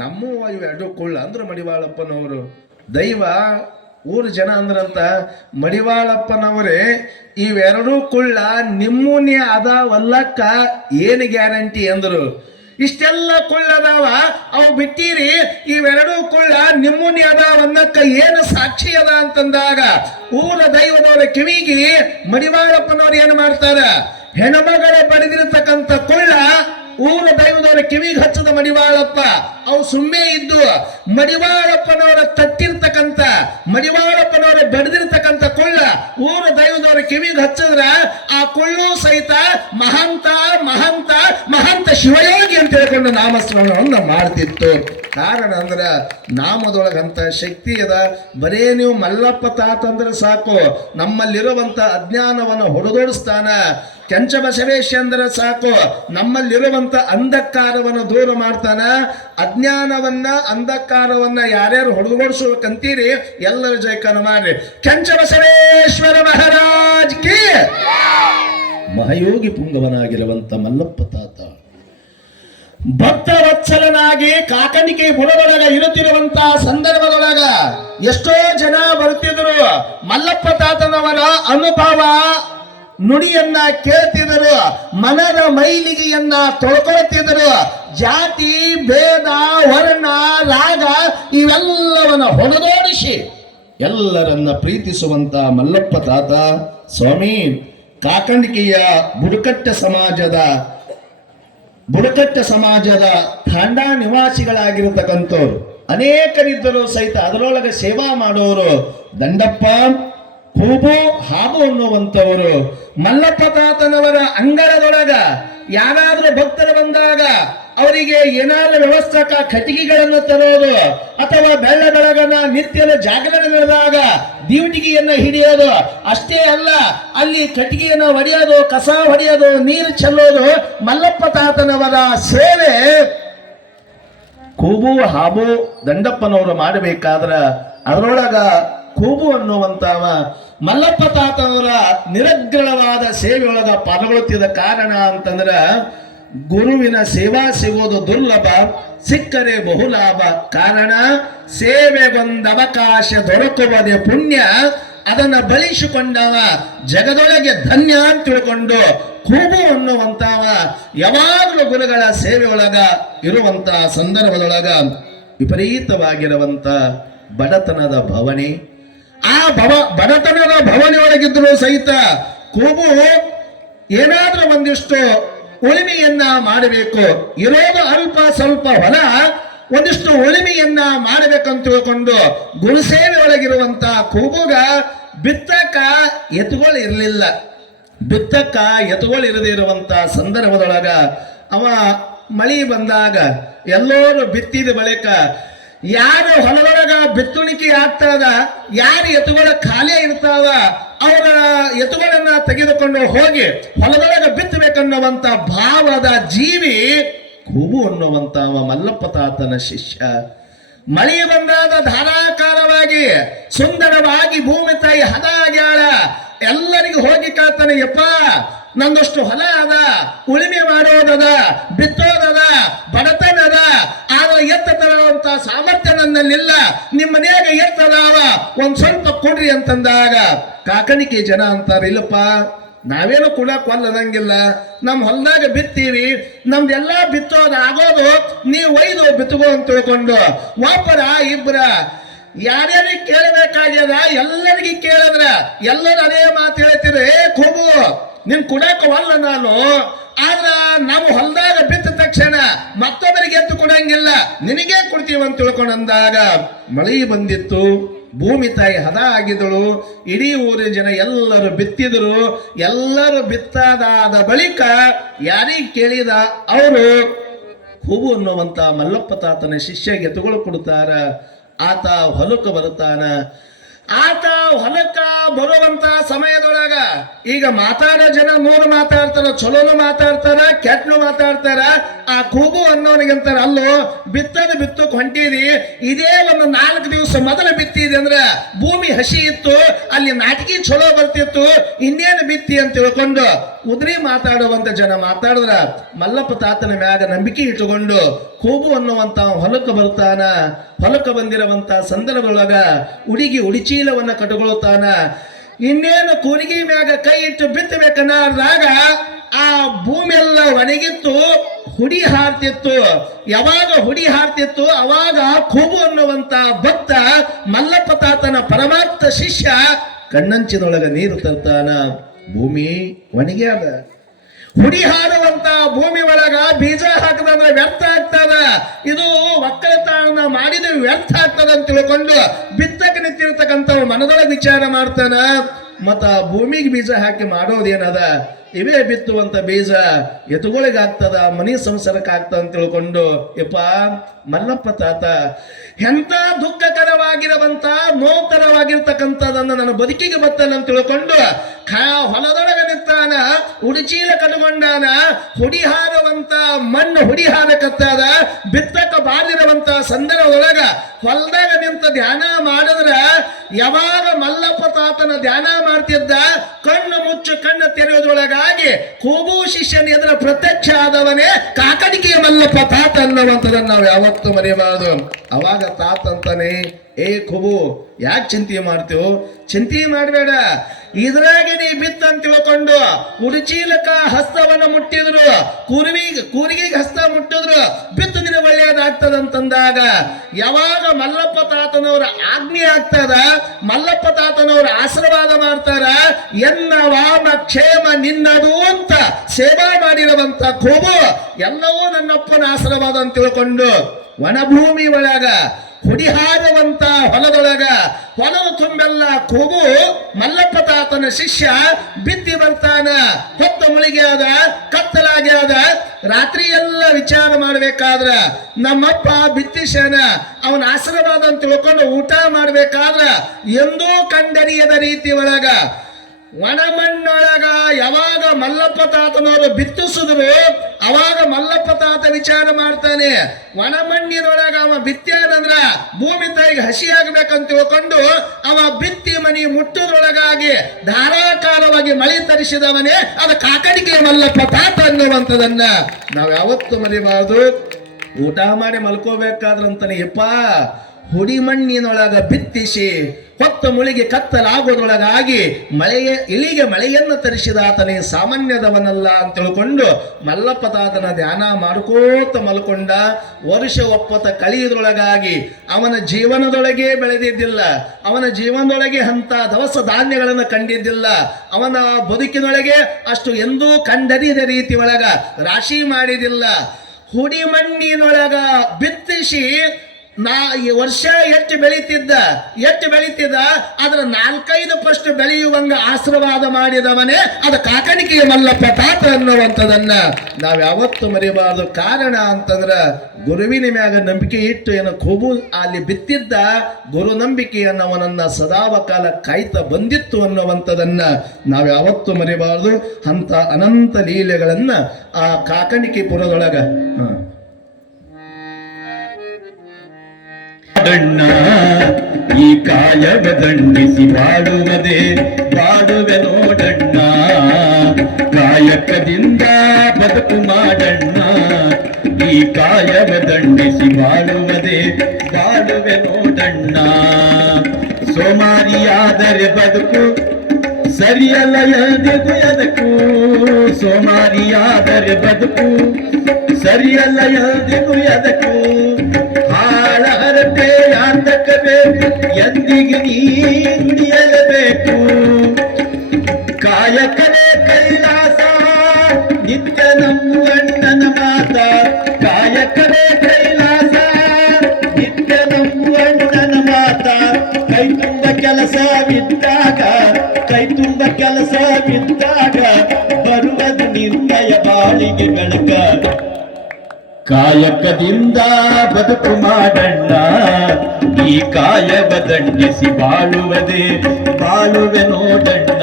ನಮ್ಮವ ಇವೆರಡು ಕುಳ್ಳ ಅಂದ್ರು ಮಡಿವಾಳಪ್ಪನವರು. ದೈವ ಊರು ಜನ ಅಂದ್ರಂತ, ಮಡಿವಾಳಪ್ಪನವರೇ ಇವೆರಡೂ ಕುಳ್ಳ ನಿಮ್ಮೂನೇ ಅದಾವಲ್ಲಕ್ಕ ಏನು ಗ್ಯಾರಂಟಿ ಅಂದ್ರು. ಇಷ್ಟೆಲ್ಲ ಕುಳ್ಳದಾವ ಅವು ಬಿಟ್ಟಿರಿ, ಇವೆರಡೂ ಕುಳ್ಳ ನಿಮ್ಮೂನಿ ಅದಾವನ್ನಕ್ಕ ಏನು ಸಾಕ್ಷಿ ಅದ ಅಂತಂದಾಗ ಊರ ದೈವದವರ ಕಿವಿಗೆ ಮಡಿವಾಳಪ್ಪನವ್ರು ಏನು ಮಾಡ್ತಾರ, ಹೆಣ್ಮಗಳ ಬಡಿದಿರತಕ್ಕಂಥ ಕುಳ್ಳ ಊರ ದೈವದವರ ಕಿವಿಗೆ ಹಚ್ಚದ ಮಡಿವಾಳಪ್ಪ ಅವು ಸುಮ್ಮನೆ ಇದ್ದು ಮಡಿವಾಳಪ್ಪನವರ ತಟ್ಟಿರ್ತಕ್ಕಂಥ ಮಡಿವಾಳಪ್ಪನವರ ಬಡಿದಿರ್ತಕ್ಕಂಥ ಕುಳ್ಳ ಊರ ದೈವದವರ ಕಿವಿಗೆ ಹಚ್ಚದ್ರ ಆ ಕುಳ್ಳು ಸಹಿತ ಮಹಂತ ಮಹಂತ ಮಹಂತ ಶಿವಯೋಗಿ ಅಂತ ಹೇಳ್ಕೊಂಡು ನಾಮಸ್ಮರಣವನ್ನು ಮಾಡ್ತಿತ್ತು. ಕಾರಣ ಅಂದ್ರ ನಾಮದೊಳಗಂತ ಶಕ್ತಿ ಅದ. ಬರೇ ನೀವು ಮಲ್ಲಪ್ಪ ತಾತಂದ್ರೆ ಸಾಕು, ನಮ್ಮಲ್ಲಿರುವಂತ ಅಜ್ಞಾನವನ್ನು ಹೊಡೆದೋಡಿಸ್ತಾನ. ಕೆಂಚ ಬಸವೇಶ ಅಂದ್ರೆ ಸಾಕು, ನಮ್ಮಲ್ಲಿರುವಂತ ಅಂಧಕಾರವನ್ನು ದೂರ ಮಾಡ್ತಾನ. ಅಜ್ಞಾನವನ್ನ ಅಂಧಕಾರವನ್ನ ಯಾರ್ಯಾರು ಹೊಡೆದೋಡಿಸ್ಬೇಕಂತೀರಿ ಎಲ್ಲರ ಜಯಕನ ಮಾಡ್ರಿ. ಕೆಂಚ ಬಸವೇಶ್ವರ ಮಹಾರಾಜ್ ಕಿ. ಮಹಾಯೋಗಿ ಪುಂಗವನಾಗಿರುವಂತ ಮಲ್ಲಪ್ಪ ತಾತ ಭಕ್ತ ವತ್ಸಲನಾಗಿ ಕಾಕಣಿಕೆ ಬುಡದೊಳಗ ಇರುತ್ತಿರುವಂತ ಸಂದರ್ಭದೊಳಗ ಎಷ್ಟೋ ಜನ ಬರ್ತಿದ್ರು. ಮಲ್ಲಪ್ಪ ತಾತನವರ ಅನುಭವ ನುಡಿಯನ್ನ ಕೇಳ್ತಿದ್ರು, ಮನದ ಮೈಲಿಗೆಯನ್ನ ತೊಳ್ಕೊಳ್ತಿದ್ರು. ಜಾತಿ ಭೇದ ವರ್ಣ ರಾಗ ಇವೆಲ್ಲವನ್ನ ಹೊಡೆದೋಡಿಸಿ ಎಲ್ಲರನ್ನ ಪ್ರೀತಿಸುವಂತ ಮಲ್ಲಪ್ಪ ತಾತ ಸ್ವಾಮಿ ಕಾಕಣಿಕೆಯ ಬುಡಕಟ್ಟ ಸಮಾಜದ ತಾಂಡ ನಿವಾಸಿಗಳಾಗಿರತಕ್ಕಂಥವ್ರು ಅನೇಕರಿದ್ದರು ಸಹಿತ ಅದರೊಳಗೆ ಸೇವಾ ಮಾಡೋರು ದಂಡಪ್ಪ ಕೂಬು ಹಾಬು ಅನ್ನುವಂಥವರು. ಮಲ್ಲಪ್ಪ ತಾತನವರ ಅಂಗಳದೊಳಗ ಯಾರಾದ್ರೂ ಭಕ್ತರು ಬಂದಾಗ ಅವರಿಗೆ ಏನಾದ್ರೂ ವ್ಯವಸ್ಥಕ ಕಟ್ಟಿಗೆಗಳನ್ನು ತರೋದು ಅಥವಾ ಬೆಳ್ಳ ಬೆಳಗನ ನಿತ್ಯದ ಜಾಗರಣೆ ನಡೆದಾಗ ಡ್ಯೂಟಿಗೆಯನ್ನು ಹಿಡಿಯೋದು ಅಷ್ಟೇ ಅಲ್ಲ, ಅಲ್ಲಿ ಕಟ್ಟಿಗೆಯನ್ನು ಹೊಡೆಯೋದು, ಕಸ ಹೊಡೆಯೋದು, ನೀರು ಚೆಲ್ಲೋದು ಮಲ್ಲಪ್ಪ ತಾತನವರ ಸೇವೆ ಕೂಬು ಹಾಬು ದಂಡಪ್ಪನವರು ಮಾಡಬೇಕಾದ್ರ ಅದರೊಳಗ ಕೂಬು ಅನ್ನುವಂತವ ಮಲ್ಲಪ್ಪ ತಾತನವರ ನಿರಗ್ರಳವಾದ ಸೇವೆಯೊಳಗ ಪಾಲ್ಗೊಳ್ಳುತ್ತಿದ್ದ ಕಾರಣ ಅಂತಂದ್ರ ಗುರುವಿನ ಸೇವಾ ಸಿಗೋದು ದುರ್ಲಭ, ಸಿಕ್ಕರೆ ಬಹುಲಾಭ. ಕಾರಣ ಸೇವೆಗೊಂದು ಅವಕಾಶ ದೊರಕುವುದೇ ಪುಣ್ಯ, ಅದನ್ನ ಬಳಸಿಕೊಂಡವ ಜಗದೊಳಗೆ ಧನ್ಯ ಅಂತ ತಿಳ್ಕೊಂಡು ಕೂಬು ಅನ್ನುವಂತವ ಯಾವಾಗಲೂ ಗುರುಗಳ ಸೇವೆಯೊಳಗ ಇರುವಂತ ಸಂದರ್ಭದೊಳಗ ವಿಪರೀತವಾಗಿರುವಂತ ಬಡತನದ ಭವನಿ. ಆ ಬಡತನದ ಭವನಿಯೊಳಗಿದ್ರು ಸಹಿತ ಕೂಬು ಏನಾದ್ರೂ ಒಂದಿಷ್ಟು ಉಳಿಮೆಯನ್ನ ಮಾಡಬೇಕು, ಇರೋದು ಅಲ್ಪ ಸ್ವಲ್ಪ ಹೊಲ, ಒಂದಿಷ್ಟು ಉಳಿಮೆಯನ್ನ ಮಾಡಬೇಕಂತ ತಿಳ್ಕೊಂಡು ಗುರುಸೇವೆ ಒಳಗಿರುವಂತ ಕೂಬುಗ ಬಿತ್ತಕ ಎತ್ತುಗಳು ಇರಲಿಲ್ಲ. ಬಿತ್ತಕ್ಕ ಎತ್ತುಗಳು ಇರದೇ ಇರುವಂತ ಸಂದರ್ಭದೊಳಗ ಅವ ಮಳಿ ಬಂದಾಗ ಎಲ್ಲರೂ ಬಿತ್ತಿದ ಬಳಿಕ ಯಾರು ಹೊಲದೊಳಗ ಬಿತ್ತುಣಿಕೆ ಆಗ್ತದ, ಯಾರು ಎತ್ತುಗಳ ಖಾಲಿ ಇರ್ತಾವ ಅವರ ಎತ್ತುಗಳನ್ನ ತೆಗೆದುಕೊಂಡು ಹೋಗಿ ಹೊಲದೊಳಗ ಬಿತ್ತಬೇಕನ್ನುವಂತ ಭಾವದ ಜೀವಿ ಕೂಬು ಅನ್ನುವಂತ ಮಲ್ಲಪ್ಪ ತಾತನ ಶಿಷ್ಯ. ಮಳಿ ಬಂದಾದ ಧಾರಾಕಾರವಾಗಿ ಸುಂದರವಾಗಿ ಭೂಮಿ ತಾಯಿ ಹದ ಆಗ್ಯಾಳ. ಎಲ್ಲರಿಗೂ ಹೋಗಿ ಕಾತಾನೆ, ಯಪ್ಪ ನಂದಷ್ಟು ಹೊಲ ಅದ, ಉಳಿಮೆ ಮಾಡೋದದ, ಬಿತ್ತೋದದ, ಬಡತನ ಅದ, ಆದ್ರೆ ಎತ್ತ ತರುವಂತ ಸಾಮರ್ಥ್ಯ ನನ್ನಲ್ಲಿಲ್ಲ, ನಿಮ್ಮ ಮನೆಯಾಗ ಎತ್ತದಾವ, ಒಂದ್ ಸ್ವಲ್ಪ ಕೊಡ್ರಿ ಅಂತಂದಾಗ ಕಾಕಣಿಕೆ ಜನ ಅಂತಾರ, ಇಲ್ಲಪ್ಪ ನಾವೇನು ಕೂಡ ಕೊಲ್ಲದಂಗಿಲ್ಲ, ನಮ್ಮ ಹೊಲದಾಗ ಬಿತ್ತೀವಿ, ನಮ್ದೆಲ್ಲ ಬಿತ್ತೋದು ಆಗೋದು ನೀವು ಒಯ್ದು ಬಿತ್ತಗೋ ಅಂತ ತಿಳ್ಕೊಂಡು ಒಬ್ಬರ ಇಬ್ಬರ ಯಾರ್ಯಾರಿಗೆ ಕೇಳಬೇಕಾಗ್ಯದ ಎಲ್ಲರಿಗೂ ಕೇಳಿದ್ರ ಎಲ್ಲರೂ ಅದೇ ಮಾತು ಹೇಳ್ತೀರಿ, ಕೂಬು ನಿನ್ ಕುಡಕ ಒಲ್ಲ ನಾನು, ಆದ್ರ ನಾವು ಹೊಲದಾಗ ಬಿತ್ತ ತಕ್ಷಣ ಮತ್ತೊಬ್ಬರಿಗೆ ಎತ್ತು ಕೊಡಂಗಿಲ್ಲ, ನಿನಗೇ ಕೊಡ್ತೀವಿ ಅಂತ ತಿಳ್ಕೊಂಡು ಅಂದಾಗ ಮಳೆ ಬಂದಿತ್ತು, ಭೂಮಿ ತಾಯಿ ಹದ ಆಗಿದ್ದಳು, ಇಡೀ ಊರಿನ ಜನ ಎಲ್ಲರೂ ಬಿತ್ತಿದ್ರು. ಎಲ್ಲರೂ ಬಿತ್ತಾದ ಬಳಿಕ ಯಾರಿಗೆ ಕೇಳಿದ ಅವರು ಕೂಬು ಅನ್ನುವಂತ ಮಲ್ಲಪ್ಪ ತಾತನ ಶಿಷ್ಯಗೆ ಎತ್ತುಗಳು ಕೊಡ್ತಾರ. ಆತ ಹೊಲಕ್ಕೆ ಬರುತ್ತಾನ. ಆತ ಹೊಲಕ್ಕ ಬರುವಂತ ಸಮಯದೊಳಗ ಈಗ ಮಾತಾಡೋ ಜನ ಮೂರು ಮಾತಾಡ್ತಾರ, ಚಲೋನು ಮಾತಾಡ್ತಾರ, ಕೆಟ್ಟನು ಮಾತಾಡ್ತಾರ. ಆ ಕೂಬು ಅನ್ನೋನಿಗಂತಾರ, ಅಲ್ಲೋ ಬಿತ್ತದ ಬಿತ್ತಕ್ ಹೊಂಟಿದಿ, ಇದೇ ಒಂದು 4 ದಿವಸ ಮೊದಲು ಬಿತ್ತಿದೆ ಅಂದ್ರ ಭೂಮಿ ಹಸಿ ಇತ್ತು, ಅಲ್ಲಿ ನಾಟಕಿ ಚಲೋ ಬರ್ತಿತ್ತು, ಇನ್ನೇನು ಬಿತ್ತಿ ಅಂತ ತಿಳ್ಕೊಂಡು ಉದ್ರಿ ಮಾತಾಡುವಂತ ಜನ ಮಾತಾಡಿದ್ರ ಮಲ್ಲಪ್ಪ ತಾತನ ಮ್ಯಾಗ ನಂಬಿಕೆ ಇಟ್ಟುಕೊಂಡು ಕೂಬು ಅನ್ನುವಂತ ಹೊಲಕ್ಕೆ ಬರ್ತಾನ. ಹೊಲಕ್ಕೆ ಬಂದಿರುವಂತ ಸಂದರ್ಭದೊಳಗ ಹುಡುಗಿ ಉಡಿಚೀಲವನ್ನ ಕಟ್ಕೊಳ್ತಾನ. ಇನ್ನೇನು ಕೂರಿಗೆ ಮ್ಯಾಗ ಕೈ ಇಟ್ಟು ಬಿತ್ತಬೇಕನ್ನಾದಾಗ ಆ ಭೂಮಿ ಎಲ್ಲ ಒಣಗಿತ್ತು, ಹುಡಿ ಹಾರ್ತಿತ್ತು. ಯಾವಾಗ ಹುಡಿ ಹಾರ್ತಿತ್ತು ಅವಾಗ ಕೂಬು ಅನ್ನುವಂತ ಭಕ್ತ ಮಲ್ಲಪ್ಪ ತಾತನ ಪರಮಾತ್ಮ ಶಿಷ್ಯ ಕಣ್ಣಂಚಿನೊಳಗ ನೀರು ತರ್ತಾನ. ಭೂಮಿ ಒಣಗ್ಯಾದ. ಹುಡಿ ಹಾರುವಂತ ಭೂಮಿ ಒಳಗ ಬೀಜ ಹಾಕದಂದ್ರೆ ವ್ಯರ್ಥ ಆಗ್ತದ. ಇದು ಒಕ್ಕಲತನ ಮಾಡಿದ ವ್ಯರ್ಥ ಆಗ್ತದ ಅಂತ ತಿಳ್ಕೊಂಡು ಬಿತ್ತಕ್ಕೆ ನಿಂತಿರ್ತಕ್ಕಂಥವ್ ಮನದೊಳಗೆ ವಿಚಾರ ಮಾಡ್ತಾನ. ಮತ್ತ ಭೂಮಿಗೆ ಬೀಜ ಹಾಕಿ ಮಾಡೋದೇನದ, ಇವೇ ಬಿತ್ತುವಂತ ಬೀಜ ಎತ್ತುಗಳಿಗೆ ಆಗ್ತದ, ಮನಿ ಸಂಸಾರಕ್ಕೆ ಆಗ್ತದ ಅಂತ ತಿಳ್ಕೊಂಡು ಯಪ್ಪ ಮಲ್ಲಪ್ಪ ತಾತ ಎಂತ ದುಃಖಕರವಾಗಿರುವಂತ ನೋತರವಾಗಿರ್ತಕ್ಕಂಥದನ್ನ ನನ್ನ ಬದುಕಿಗೆ ಬರ್ತಲ್ಲ ಅಂತ ತಿಳ್ಕೊಂಡು ಹೊಲದೊಳಗೆ ನಿಂತಾನ. ಉಡಿಚೀಲ ಕಟ್ಕೊಂಡಾನ. ಹುಡಿ ಹಾರುವಂತ ಮಣ್ಣು ಹುಡಿ ಹಾರಕತ್ತಾದ. ಬಿತ್ತಕ ಬಾರಿರುವಂತ ಸಂದರ್ಭದೊಳಗ ಹೊಲದಾಗ ನಿಂತ ಧ್ಯಾನ ಮಾಡಿದ್ರ ಯಾವಾಗ ಮಲ್ಲಪ್ಪ ತಾತನ ಧ್ಯಾನ ಮಾಡ್ತಿದ್ದ ಕಣ್ಣು ಮುಚ್ಚು ಕಣ್ಣು ತೆರೆಯೋದ್ರೊಳಗಾಗಿ ಕೂಬು ಶಿಷ್ಯನ ಎದುರ ಪ್ರತ್ಯಕ್ಷ ಆದವನೇ ಕಾಕಡಿಕೆಯ ಮಲ್ಲಪ್ಪ ತಾತ ಅನ್ನುವಂಥದನ್ನ ನಾವು ಯಾವತ್ತೂ ಮರೆಯಬಾರದು. ಅವಾಗ ತಾತ ಅಂತಾನೆ, ಏ ಕೂಬು ಯಾಕೆ ಚಿಂತೆ ಮಾಡ್ತೀವೋ? ಚಿಂತೆ ಮಾಡಬೇಡ, ಇದ್ರಾಗೆ ನೀ ಬಿತ್ತ ಅಂತ ತಿಳ್ಕೊಂಡು ಉಡಿಚೀಲಕ ಹಸ್ತವನ್ನ ಮುಟ್ಟಿದ್ರು, ಕೂರಿಗೆ ಹಸ್ತ ಮುಟ್ಟಿದ್ರು ಬಿತ್ತು ದಿನ ಒಳ್ಳೆಯದಾಗ್ತದಂತಂದಾಗ ಯಾವಾಗ ಮಲ್ಲಪ್ಪ ತಾತನವರ ಆಜ್ಞೆ ಆಗ್ತದ, ಮಲ್ಲಪ್ಪ ತಾತನವರ ಆಶೀರ್ವಾದ ಮಾಡ್ತಾರ, ಎನ್ನ ವಾಮ ಕ್ಷೇಮ ನಿನ್ನದು ಅಂತ ಸೇವಾ ಮಾಡಿರುವಂತ ಕೂಬು ಎಲ್ಲವೂ ನನ್ನಪ್ಪನ ಆಶೀರ್ವಾದ ಅಂತ ತಿಳ್ಕೊಂಡು ವನಭೂಮಿ ಒಳಗ ಹುಡಿಹಾರುವಂತ ಹೊಲದೊಳಗ ಹೊಲದ ತುಂಬೆಲ್ಲ ಕೂಬು ಮಲ್ಲಪ್ಪ ತಾತನ ಶಿಷ್ಯ ಬಿತ್ತಿ ಬರ್ತಾನ. ಹೊತ್ತ ಮುಳಿಗೆ ಆದ, ಕತ್ತಲಾಗಿ ಆದ. ರಾತ್ರಿ ಎಲ್ಲ ವಿಚಾರ ಮಾಡ್ಬೇಕಾದ್ರ ನಮ್ಮಪ್ಪ ಬಿತ್ತಿಸನ ಅವನ ಆಶೀರ್ವಾದ ಅಂತ ತಿಳ್ಕೊಂಡು ಊಟ ಮಾಡ್ಬೇಕಾದ್ರ ಎಂದೂ ಕಂಡರಿಯದ ರೀತಿ ಒಳಗ ಒಣಮಣ್ಣೊಳಗ ಯಾವಾಗ ಮಲ್ಲಪ್ಪ ತಾತನವರು ಬಿತ್ತಿಸಿದ್ರು ಅವಾಗ ಮಲ್ಲಪ್ಪ ತಾತ ವಿಚಾರ ಮಾಡ್ತಾನೆ, ಒಣಮಣ್ಣಿನೊಳಗ ಅವ ಬಿತ್ತಾನಂದ್ರ ಭೂಮಿ ತಾಯಿಗೆ ಹಸಿ ಆಗ್ಬೇಕಂತ ತಿಳ್ಕೊಂಡು ಅವ ಬಿತ್ತಿ ಮನಿ ಮುಟ್ಟದ್ರೊಳಗಾಗಿ ಧಾರಾಕಾರವಾಗಿ ಮಳೆ ತರಿಸಿದವನೇ ಅದು ಕಾಕಡಿಕೆ ಮಲ್ಲಪ್ಪ ತಾತ ಅನ್ನುವಂಥದನ್ನ ನಾವ್ ಯಾವತ್ತು ಮರಿಬಾರ್ದು. ಊಟ ಮಾಡಿ ಮಲ್ಕೋಬೇಕಾದ್ರಂತಾನೆ ಯಪ್ಪ ಹುಡಿ ಮಣ್ಣಿನೊಳಗ ಬಿತ್ತಿಸಿ ಹೊತ್ತ ಮುಳಿಗೆ ಕತ್ತಲಾಗೋದ್ರೊಳಗಾಗಿ ಇಳಿಗೆ ಮಳೆಯನ್ನು ತರಿಸಿದ ಆತನೇ ಸಾಮಾನ್ಯದವನಲ್ಲ ಅಂತ ತಿಳ್ಕೊಂಡು ಮಲ್ಲಪ್ಪ ತಾತನ ಧ್ಯಾನ ಮಾಡ್ಕೋತ ಮಲ್ಕೊಂಡ. ವರ್ಷ ಒಪ್ಪತ್ತ ಕಳೆಯುವುದರೊಳಗಾಗಿ ಅವನ ಜೀವನದೊಳಗೆ ಬೆಳೆದಿದ್ದಿಲ್ಲ, ಅವನ ಜೀವನದೊಳಗೆ ಅಂತ ದವಸ ಧಾನ್ಯಗಳನ್ನು ಕಂಡಿದ್ದಿಲ್ಲ, ಅವನ ಬದುಕಿನೊಳಗೆ ಅಷ್ಟು ಎಂದೂ ಕಂಡರಿಯದ ರೀತಿ ಒಳಗ ರಾಶಿ ಮಾಡಿದಿಲ್ಲ. ಹುಡಿ ಮಣ್ಣಿನೊಳಗ ಬಿತ್ತಿಸಿ ಈ ವರ್ಷ ಎಷ್ಟು ಬೆಳೀತಿದ್ದ ಅದ್ರ 4-5 ಪಷ್ಟು ಬೆಳೆಯುವಂಗ ಆಶೀರ್ವಾದ ಮಾಡಿದವನೇ ಅದು ಕಾಕಣಿಕೆಯ ಮಲ್ಲಪ್ಪ ತಾತ ಅನ್ನುವಂಥದನ್ನ ನಾವ್ ಯಾವತ್ತು ಮರಿಬಾರದು. ಕಾರಣ ಅಂತಂದ್ರ ಗುರುವಿನ ಮ್ಯಾಗ ನಂಬಿಕೆ ಇಟ್ಟು ಏನೋ ಕೂಬು ಅಲ್ಲಿ ಬಿತ್ತಿದ್ದ ಗುರು ನಂಬಿಕೆಯನ್ನು ಅವನನ್ನ ಸದಾವಕಾಲ ಕಾಯ್ತಾ ಬಂದಿತ್ತು ಅನ್ನುವಂಥದನ್ನ ನಾವ್ ಯಾವತ್ತು ಮರಿಬಾರದು. ಅಂತ ಅನಂತ ಲೀಲೆಗಳನ್ನ ಆ ಕಾಕಣಿಕೆ ಪುರದೊಳಗ ಈ ಕಾಯವ ದಂಡಿಸಿ ಬಾಡುವುದೇ ಬಾಡುವೆ ನೋಡಣ್ಣ, ಕಾಯಕದಿಂದ ಬದುಕು ಮಾಡಣ್ಣ. ಈ ಕಾಯವ ದಂಡಿಸಿ ಬಾಳುವುದೇ ಬಾಡುವೆ ನೋಡಣ್ಣ. ಸೋಮಾರಿಯಾದರೆ ಬದುಕು ಸರಿಯಲ್ಲ ಎಂದಿಗೂ ಎದಕ್ಕೂ, ಸೋಮಾರಿಯಾದರೆ ಬದುಕು ಸರಿಯಲ್ಲ ಎಂದಿಗೂ ಎದಕ್ಕೂ. ಹಾಳ ಹರಟೆ ಯಾತಕಬೇಕು ಎಂದಿಗೆ ನೀಡಿಯಲೇಬೇಕು. ಕಾಯಕನೇ ಕೈಲಾಸ ನಿತ್ಯ ನಂಬುವಣ್ಣನ ಮಾತ, ಕಾಯಕನೇ ಕೈಲಾಸ ನಿತ್ಯ ನಂಬುವಣ್ಣನ ಮಾತ. ಕೈ ತುಂಬ ಕೆಲಸವಿದ್ದಾಗ ಬರುವುದು ನಿರ್ಣಯ ಬಾಳಿಗೆ ಬೆಳಕ. ಕಾಯಕದಿಂದ ಬದುಕು ಮಾಡಣ್ಣ, ಈ ಕಾಯವ ದಂಡಿಸಿ ಬಾಳುವುದೇ ಬಾಳುವೆ ನೋಡಣ್ಣ.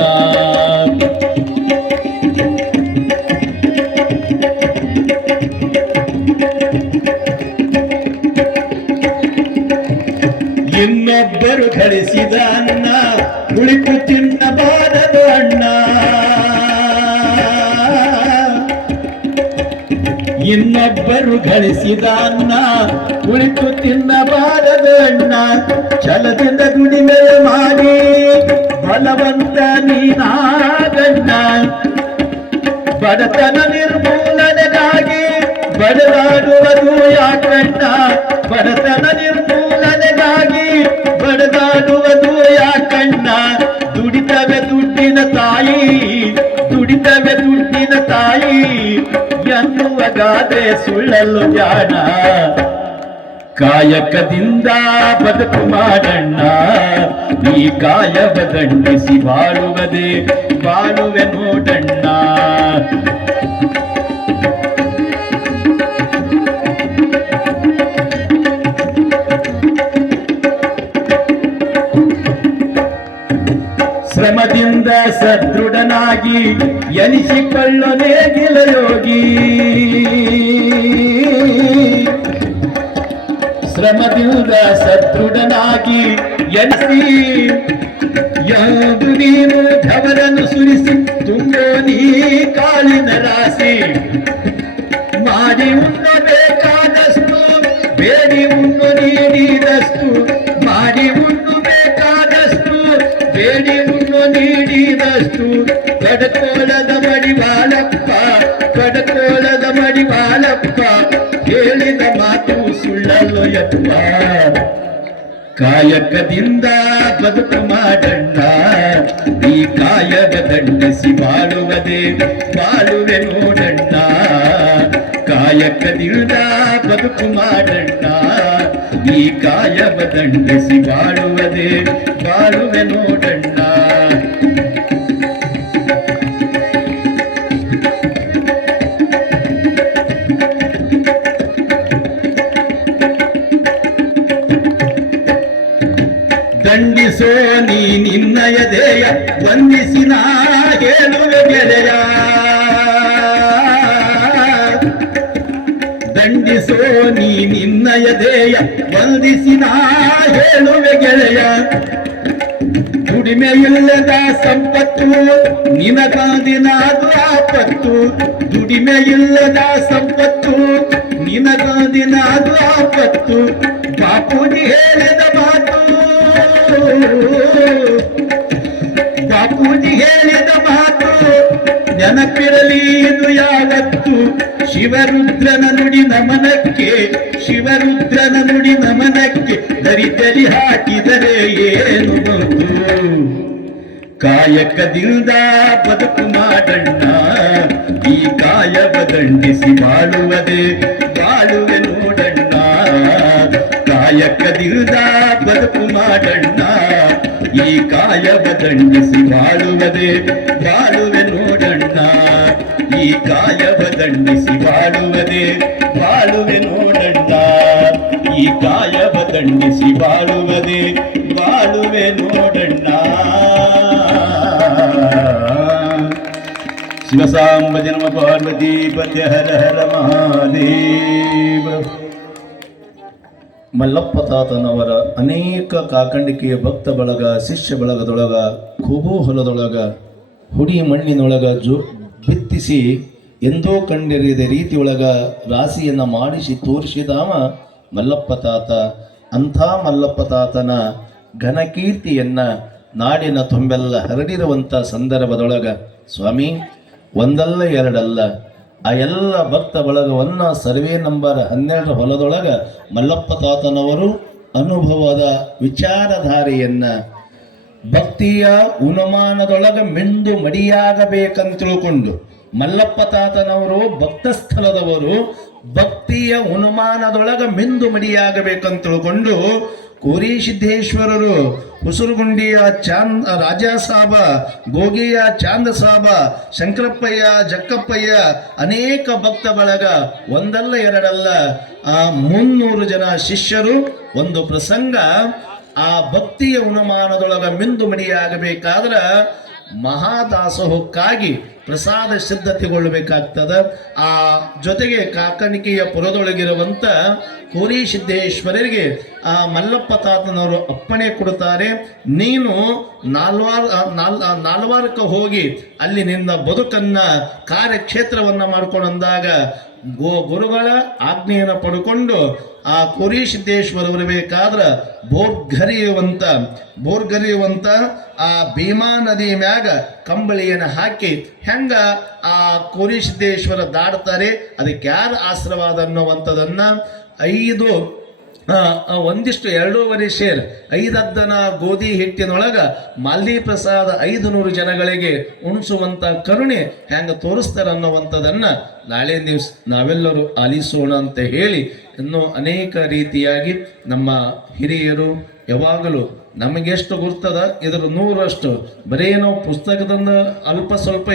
ಇನ್ನೊಬ್ಬರು ಗಳಿಸಿದ ಅನ್ನ ಉಳಿತು ತಿನ್ನಬಾರದು ಅಣ್ಣ. ಇನ್ನೊಬ್ಬರು ಗಳಿಸಿದ ಅನ್ನ ಕುಳಿತು ತಿನ್ನಬಾರದು ಅಣ್ಣ. ಛಲದಿಂದ ದುಡಿಮೆಯ ಮಾಡಿ ಬಲವಂತ ನೀನಾಗಣ್ಣ. ಬಡತನ ನಿರ್ಮೂಲನೆಗಾಗಿ ಬಡದಾಡುವುದು ಯಾಕಣ್ಣ. ಬಡತನ ನಿರ್ಮೂಲನೆಗಾಗಿ ಬಡದಾಡುವುದು ಯಾಕಣ್ಣ. ದುಡಿತವೆ ದುಡ್ಡಿನ ತಾಯಿ, ದುಡಿತವೆ ದುಡ್ಡಿನ ತಾಯಿ ಎನ್ನುವ ಗಾದೆ ಸುಳ್ಳಲು ಜಾಣ. ಕಾಯಕದಿಂದ ಬದುಕು ಮಾಡಣ್ಣ. ಈ ಕಾಯವ ದಂಡಿಸಿ ಬಾಳುವುದೇ ಬಾಳುವೆ ನೋಡಣ್ಣ. ಶ್ರಮದಿಂದ ಸದೃಢನಾಗಿ ಎನಿಸಿಕೊಳ್ಳೋ ನೇಗಿಲ ಯೋಗಿ. ಶ್ರಮದಿಂದ ಸದೃಢನಾಗಿ ಎನಿಸಿ ಯಾವುದು ನೀನು ಧವರನ್ನು ಸುರಿಸಿ ತುಂಬೋ ನೀ ಕಾಳಿನ ರಾಶಿ. ಮಾಡಿ ಉಣ್ಣಬೇಕಾದಷ್ಟು ಬೇಡಿ ಉಣ್ಣು ನೀಡಿದಷ್ಟು. ಮಾಡಿ ಉಣ್ಣಬೇಕಾದಷ್ಟು ಬೇಡಿ ಉಣ್ಣು ನೀಡಿದಷ್ಟು. ಕಡಕೋಳದ ಮಡಿವಾಳಪ್ಪ, ಕಡಕೋಳದ ಮಡಿವಾಳಪ್ಪ ಹೇಳಿದ ಮಾತು ಸುಳ್ಳಲು ಯಪ್ಪ. ಕಾಯಕದಿಂದ ಬದುಕು ಮಾಡಣ್ಣ. ಈ ಕಾಯಕ ದಂಡಿಸಿ ಬಾಳುವುದೇ ಬಾಳುವೆ ನೋಡಣ್ಣ. ಕಾಯಕದಿಂದ ಬದುಕು ಮಾಡಣ್ಣ. ಈ ಕಾಯಕ ದಂಡಿಸಿ ಬಾಳುವುದೇ ಬಾಳುವೆ ನೋಡಣ್ಣ. ದಂಡಿಸೋ ನೀ ನಿನ್ನಯ ದೇಯ ವಂದಿಸಿ ನಾ ಹೇಳುವೆ ಗೆಳೆಯ. ದಂಡಿಸೋ ನೀ ನಿನ್ನಯ ದೇಯ ವಂದಿಸಿ ನಾ ಹೇಳುವೆ ಗೆಳೆಯ. ದುಡಿಮೆ ಇಲ್ಲದ ಸಂಪತ್ತು ನಿನಗಾದಿನಾದು ಆಪತ್ತು. ದುಡಿಮೆ ಇಲ್ಲದ ಸಂಪತ್ತು ನಿನಗಾದಿನಾದು ಆಪತ್ತು. ಬಾಪೂಜಿ ಹೇಳಿದ ಮಾತು, ಬಾಪೂಜಿ ಹೇಳಿದ ಮಾತು ನೆನಪಿರಲಿ ಇದು ಯಾವತ್ತು. ಶಿವರುದ್ರನ ನುಡಿ ನಮನಕ್ಕೆ, ಶಿವರುದ್ರನ ನುಡಿ ನಮನಕ್ಕೆ ದರಿತರಿ ಹಾಕಿದರೆ ಏನು ಬಂತು. ಕಾಯಕದಿಂದ ಬದುಕು ಮಾಡಣ್ಣ. ಈ ಕಾಯವ ದಂಡಿಸಿ ಬಾಳುವುದೇ ಬಾಳುವೆ ನೋಡಣ್ಣ. ಕಾಯಕದಿಂದ ಬದುಕು ಮಾಡಣ್ಣ. ಈ ಕಾಯವ ದಂಡಿಸಿ ಬಾಳುವುದೇ ಬಾಳುವೆ ನೋಡಣ್ಣ. ಈ ಕಾಯವ ದಂಡಿಸಿ ಬಾಳುವುದೇ ಬಾಳುವೆ ನೋಡಣ್ಣ. ಈ ಕಾಯವ ದಂಡಿಸಿ ಬಾಳುವುದೇ ಬಾಳುವೆ ನೋಡಣ್ಣ. ಶಿವಸಾಂಬ ಜನ್ಮ ಪಾರ್ವತಿ ಪದ್ಯ ಹರ ಹರ ಮಹಾದೇವ. ಮಲ್ಲಪ್ಪ ತಾತನವರ ಅನೇಕ ಕಾಕಂಡಿಕೆಯ ಭಕ್ತ ಬಳಗ, ಶಿಷ್ಯ ಬಳಗದೊಳಗ, ಕೂಬು ಹೊಲದೊಳಗ, ಹುಡಿ ಮಣ್ಣಿನೊಳಗ ಬಿತ್ತಿಸಿ ಎಂದೋ ಕಂಡಿರಿದ ರೀತಿಯೊಳಗ ರಾಶಿಯನ್ನು ಮಾಡಿಸಿ ತೋರಿಸಿದಾವ ಮಲ್ಲಪ್ಪ ತಾತ. ಅಂಥ ಮಲ್ಲಪ್ಪ ತಾತನ ಘನಕೀರ್ತಿಯನ್ನು ನಾಡಿನ ತುಂಬೆಲ್ಲ ಹರಡಿರುವಂಥ ಸಂದರ್ಭದೊಳಗ ಸ್ವಾಮಿ ಒಂದಲ್ಲ ಎರಡಲ್ಲ ಆ ಎಲ್ಲ ಭಕ್ತ ಬಳಗವನ್ನು ಸರ್ವೆ ನಂಬರ್ 12 ಹೊಲದೊಳಗ ಮಲ್ಲಪ್ಪ ತಾತನವರು ಅನುಭವದ ವಿಚಾರಧಾರೆಯನ್ನು ಭಕ್ತಿಯ ಉನ್ಮಾನದೊಳಗ ಮಿಂದು ಮಡಿಯಾಗಬೇಕಂತ ತಿಳ್ಕೊಂಡು ಮಲ್ಲಪ್ಪ ತಾತನವರು ಭಕ್ತ ಸ್ಥಳದವರು ಭಕ್ತಿಯ ಉನ್ಮಾನದೊಳಗ ಮಿಂದು ಮಡಿಯಾಗಬೇಕಂತ ತಿಳ್ಕೊಂಡು ಕೋರಿಸಿದ್ದೇಶ್ವರರು ಹುಸುರುಗುಂಡಿಯ ರಾಜ ಸಾಬ, ಗೋಗಿಯ ಚಾಂದ ಸಾಬ, ಶಂಕರಪ್ಪಯ್ಯ, ಜಕ್ಕಪ್ಪಯ್ಯ ಅನೇಕ ಭಕ್ತ ಬಳಗ ಒಂದಲ್ಲ ಎರಡಲ್ಲ 300 ಜನ ಶಿಷ್ಯರು ಒಂದು ಪ್ರಸಂಗ ಆ ಭಕ್ತಿಯ ಉನ್ಮಾನದೊಳಗ ಮಿಂದು ಮಡಿಯಾಗಬೇಕಾದ್ರೆ ಮಹಾದಾಸೋಹಕ್ಕಾಗಿ ಪ್ರಸಾದ ಸಿದ್ಧತೆಗೊಳ್ಳಬೇಕಾಗ್ತದ. ಆ ಜೊತೆಗೆ ಕಾಕಣಿಕೆಯ ಪುರದೊಳಗಿರುವಂಥ ಕೋರಿಸಿದ್ದೇಶ್ವರರಿಗೆ ಆ ಮಲ್ಲಪ್ಪ ತಾತನವರು ಅಪ್ಪಣೆ ಕೊಡುತ್ತಾರೆ, ನೀನು ನಾಲ್ವಾರಕ್ಕೆ ಹೋಗಿ ಅಲ್ಲಿ ನಿನ್ನ ಬದುಕನ್ನ ಕಾರ್ಯಕ್ಷೇತ್ರವನ್ನು ಮಾಡ್ಕೊಂಡಂದಾಗ ಗುರುಗಳ ಆಜ್ಞೆಯನ್ನು ಪಡ್ಕೊಂಡು ಆ ಕೋರಿಸಿದ್ದೇಶ್ವರ ಬರಬೇಕಾದ್ರ ಬೋರ್ಗರಿಯುವಂತ ಆ ಭೀಮಾ ನದಿ ಮ್ಯಾಗ ಕಂಬಳಿಯನ್ನು ಹಾಕಿ ಹೆಂಗ ಆ ಕೋರಿಸಿದ್ದೇಶ್ವರ ದಾಡ್ತಾರೆ, ಅದಕ್ಕೆ ಯಾರು ಆಶ್ರವಾದ ಅನ್ನುವಂಥದ್ದನ್ನ ಒಂದಿಷ್ಟು 2.5 ಸೇರ್ 5 ಗೋಧಿ ಹಿಟ್ಟಿನೊಳಗ ಮಾಲ್ದಿ ಪ್ರಸಾದ 500 ಜನಗಳಿಗೆ ಉಣಿಸುವಂತ ಕರುಣೆ ಹೆಂಗ ತೋರಿಸ್ತಾರೆ ಅನ್ನುವಂಥದ್ದನ್ನ ನಾಳೆ ದಿವಸ ನಾವೆಲ್ಲರೂ ಆಲಿಸೋಣ ಅಂತ ಹೇಳಿ, ಇನ್ನೂ ಅನೇಕ ರೀತಿಯಾಗಿ ನಮ್ಮ ಹಿರಿಯರು ಯಾವಾಗಲೂ ನಮಗೆಷ್ಟು ಗುರ್ತದ ಇದರ 100ರಷ್ಟು ಬರೀ ನಾವು ಪುಸ್ತಕದಿಂದ ಅಲ್ಪ ಸ್ವಲ್ಪ